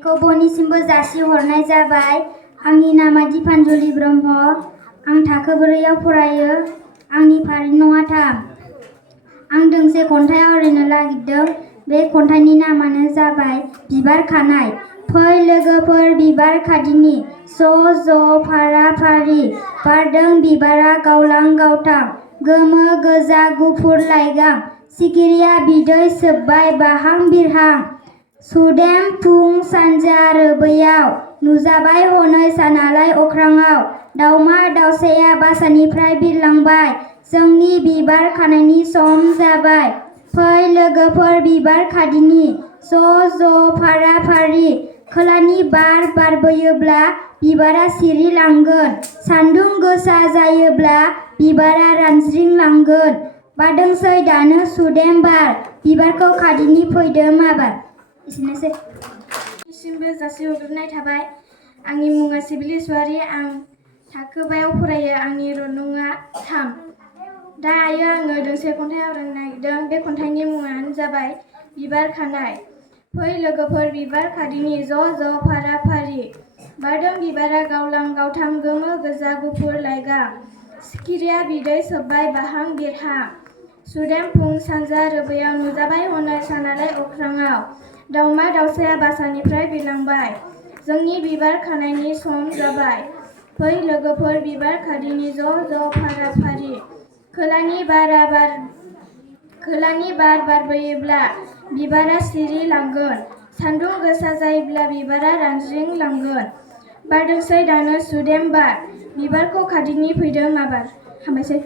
खौ बयनिसिमबो जासिहरनाय जाबाय। आंनि नामा दिपान्जलि ब्रह्म। आं थाखो 4आव फरायो। आंनि फारि नङा 3। आं दोंसे खन्थाइ आवरायनो नागिरदों। बे खन्थाइनि नामानो जाबाय बिबार खानाय। फै लोगोफोर बिबार खादिनि ज' फारा फारि बारदों बिबारा गावलां गावथां गोमो गोजा गुफुर लाइगां सिखिरिया बिदै सोबबाय बाहां बिरहां सुदेम फुं सानजा रोबैयाव नुजाबाय हनै सानालाय अख्राङाव दाउमा दाउसाया बासानिफ्राय बिरलांबाय जोंनि बिबार खानायनि सम जाबाय। फै लोगोफोर बिबार खादिनि ज' फारा फारि खोलानि बार बारबोयोब्ला बिबारा सिरिलांगोन सान्दुं गोसा जायोब्ला बिबारा रानज्रिंलांगोन बारदोंसै दानो सुदेम बार बिबारखौ खादिनि फैदो माबार। एसेनोसै। नोंनिसिमबो जासिहरग्रोनाय थाबाय। आंनि मुङा सिबिल इसवारि। आं थाखो 5आव फरायो। आंनि रल नङा 3। दायो आङो दोंसे खन्थाइ आवरायनो नागिरदों। बे खन्थाइनि मुङानो जाबाय बिबार खानाय। फै लोगोफोर बिबार खादिनि ज' फारा फारि बारदों बिबारा गावलां गावथां गोमो गोजा गुफुर लाइगां सिखिरिया बिदै सोबबाय बाहां बिरहां सुदेम फुं सानजा रोबैयाव नुजाबाय हनै सानालाय अख्राङाव दाउमा दाउसाया बासानिफ्राय बिरलांबाय जोंनि बिबार खानायनि सम जाबाय। फै लोगोफोर बिबार खादिनि ज' फारा फारि खोलानि बार बारबोयोब्ला बिबारा सिरिलांगोन सान्दुं गोसा जायोब्ला बिबारा रानज्रिंलांगोन बारदोंसै दानो सुदेम बार बिबारखौ खादिनि फैदो माबार। हामबायसै।